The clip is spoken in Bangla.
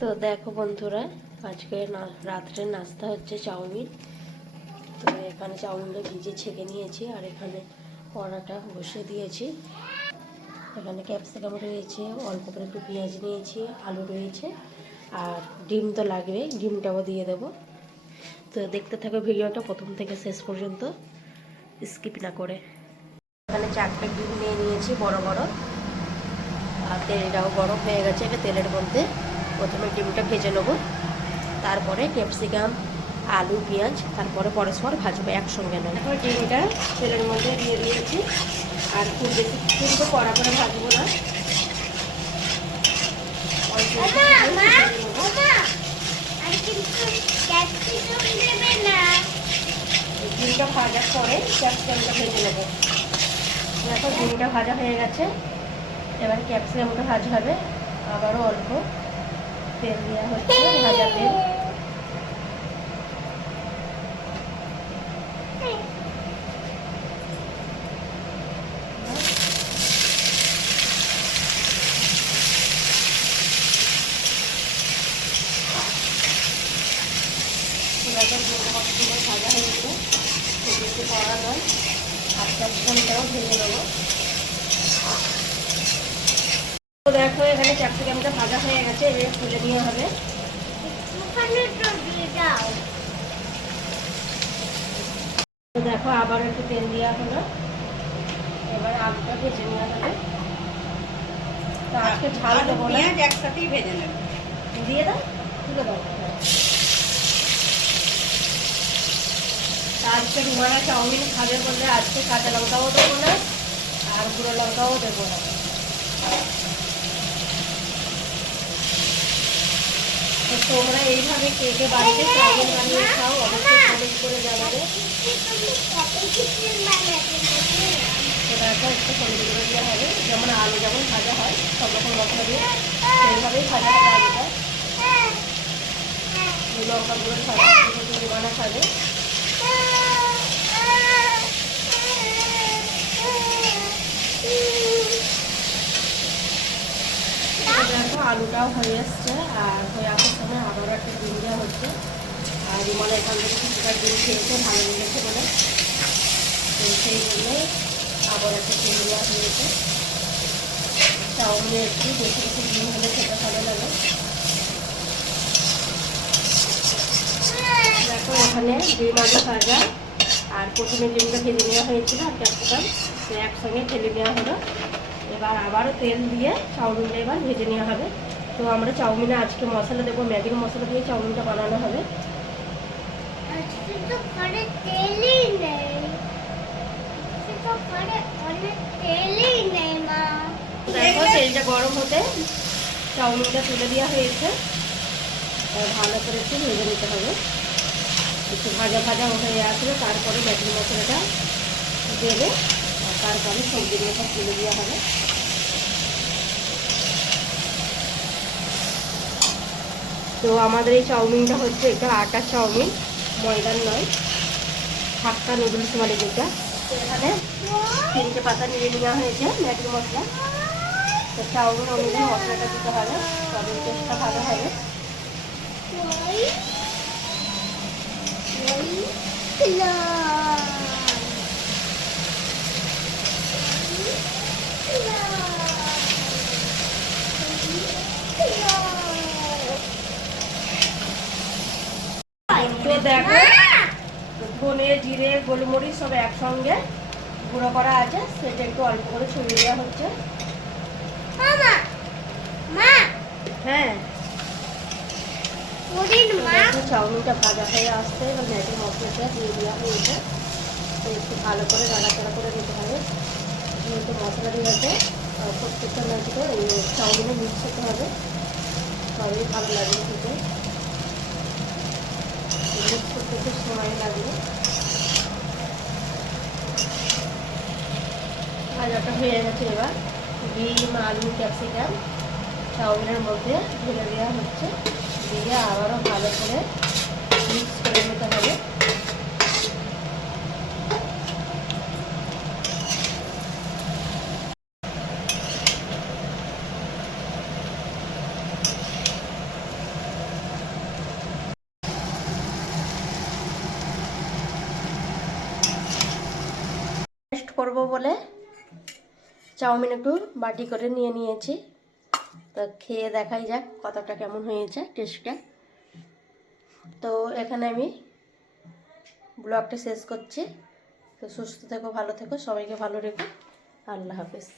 তো দেখো বন্ধুরা, আজকে রাত্রের নাস্তা হচ্ছে চাউমিন। তো এখানে চাউমিনটা ভিজে ছেঁকে নিয়েছি আর এখানে কড়াটা বসিয়ে দিয়েছি। এখানে ক্যাপসিকাম রয়েছে, অল্প করে একটু পেঁয়াজ নিয়েছি, আলু রয়েছে, আর ডিম তো লাগবে ডিমটাও দিয়ে দেবো। তো দেখতে থাকো ভিডিওটা প্রথম থেকে শেষ পর্যন্ত, স্কিপ না করে। এখানে চারটে ডিম নিয়ে নিয়েছি, বড় বড়। আর তেলটাও গরম হয়ে গেছে এটা তেলের মধ্যে প্রথমে ডিমটা ভেজে নেব। তারপরে ক্যাপসিকাম, আলু, পেঁয়াজ, তারপরে পরস্পর ভাজবো একসঙ্গে নয় তারপর ডিমটা তেলের মধ্যে দিয়ে দিয়েছি। আর খুব বেশি কিন্তু কড়া করে ভাজবো না। ডিমটা ভাজার পরে ক্যাপসিকামটা ভেজে নেব। দেখো, ডিমটা ভাজা হয়ে গেছে। এবার ক্যাপসিকামটা ভাজা হবে। আবারও অল্প। তেল দেওয়া হচ্ছে ভাজা তেল। ভাজা হয়েছে সেগুলো করা নয় আর ক্যাপসিকামটাও ভেজে নেব। তো দেখো এখানে ক্যাপসিকামটা ভাজা হয়ে গেছে এবার তুলে নিয়ে হবে। দেখো আবার একটু তেল দেওয়া হলো। এবার আলুটা ভেজে নেওয়া হবে। তো আজকে ঝাল দেবো না। পেঁয়াজ একসাথেই ভেজে নেব। দিয়ে দাও তুলে দাও। আজকে রুমানা চাউমিন খাবে বললে আজকে কাঁচা লঙ্কাও দেবো না আর গুঁড়ো লঙ্কাও দেবো না। তোমরা এইভাবে কে কে বাড়িতে চাউমিন বানিয়ে খাও, অবশ্যই কমেন্ট করে জানাবে। তো দেখো, একটু সবজি দেওয়া হবে। যেমন আলু যেমন ভাজা হয়, সব রকম মশলা দিয়ে সেইভাবেই ভাজা হবে আলুটা। এই লঙ্কা গুঁড়ো খাবে রুমানা খাবে এটা দেখো আলুটাও হয়ে এসছে, আর হয়ে আসার সময় আবারও একটা ডিম দেওয়া হচ্ছে। আর মানে এখান থেকে কিছুটা ডিম খেয়েছে, ভালো লেগেছে বলে। তো সেই জন্য আবার একটা ডিম দেওয়া হয়েছে। চাউমিনে একটু বেশি বেশি ডিম হলে খেতে ভালো লাগে। দেখো, এখানে ডিম আলু ভাজা। আর প্রথমে ডিমটা ভেজে নেওয়া হয়েছিল আর ক্যাপসিকাম। একসঙ্গে ঢেলে নেওয়া হলো। এবার আবারও তেল দিয়ে চাউমিনটা এবার ভেজে নেওয়া হবে। তো আমরা চাউমিনে আজকে মশলা দেবো ম্যাগির মশলা দিয়ে চাউমিনটা বানানো হবে। দেখো তেলটা গরম হতে চাউমিনটা তুলে দেওয়া হয়েছে। ভালো করে একটু ভেজে নিতে হবে। একটু ভাজা ভাজা হয়ে আসলে তারপরে ম্যাগি মশলাটা দেবে। তারপরে সবজিগুলো সব তুলে দেওয়া হবে। তো আমাদের এই চাউমিনটা হচ্ছে এটা আটার চাউমিন ময়দার নয়, হাক্কা নুডলস বলে যেটা। তো এখানে তিনটে পাতা নিয়ে নেওয়া হয়েছে, ম্যাগি মশলা। তো চাউমিন অনুযায়ী মশলাটা দিতে হবে, তবে টেস্টটা ভালো হবে দেখো ধনে জিরে গোলমরিচ সব একসঙ্গে গুঁড়ো করা আছে সেটা একটু অল্প করে ছড়িয়ে দেওয়া হচ্ছে। হ্যাঁ। চাউমিনটা ভাজা হয়ে আসতে এবার ম্যাগি মশলাটা দিয়ে দেওয়া হয়েছে। একটু ভালো করে নাড়াচাড়া করে হবে। যেহেতু মশলা দিয়েছে প্রত্যেকটা চাউমিনে মিক্স হতে হবে। তবেই ভালো লাগবে খেতে। মিক্স করতে একটু সময় লাগবে। ভাজাটা হয়ে গেছে এবার। ডিম, আলু, ক্যাপসিকাম চাউমিনের মধ্যে ঢেলে দেওয়া হচ্ছে। দিয়ে আবারও ভালো করে মিক্স করে নিতে হবে। বলে চাউমিন একটু বাটি করে নিয়ে নিয়েছি। তো খেয়ে দেখাই যাক কতটা কেমন হয়েছে টেস্টটা। তো এখানে আমি ব্লগটা শেষ করছি। তো সুস্থ থেকো, ভালো থেকো, সবাইকে ভালো রেখো। আল্লাহ হাফেজ।